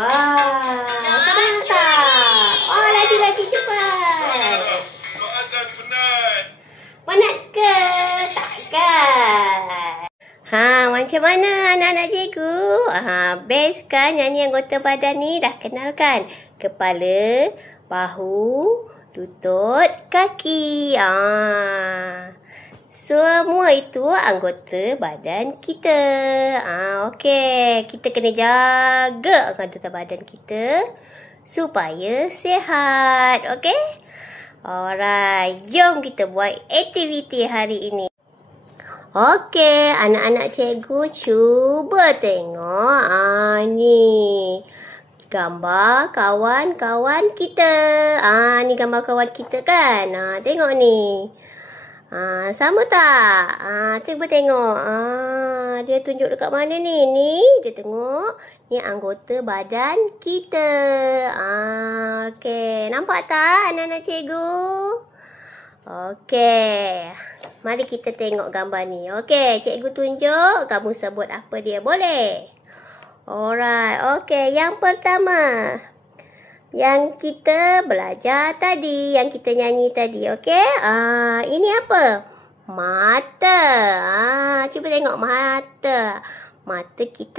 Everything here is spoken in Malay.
Senang tak? Lagi cepat. Penat ke? Takkan. Macam mana anak-anak cikgu? Best kan nyanyi anggota badan ni? Dah kenal kan? Kepala, bahu, lutut, kaki. Semua itu anggota badan kita. Okey, kita kena jaga anggota badan kita supaya sihat. Okey? Alright, jom kita buat aktiviti hari ini. Okey, anak-anak cikgu cuba tengok. Ni gambar kawan-kawan kita. Ni gambar kawan kita kan? Tengok ni. Sama tak? Cuba tengok. Dia tunjuk dekat mana ni? Ni, dia tengok. Ni anggota badan kita. Okey, nampak tak anak-anak cikgu? Okey. Mari kita tengok gambar ni. Okey, cikgu tunjuk. Kamu sebut apa dia, boleh? Alright. Okey, yang pertama. Yang kita belajar tadi, yang kita nyanyi tadi, okey? Ini apa? Mata. Cuba tengok mata. Mata kita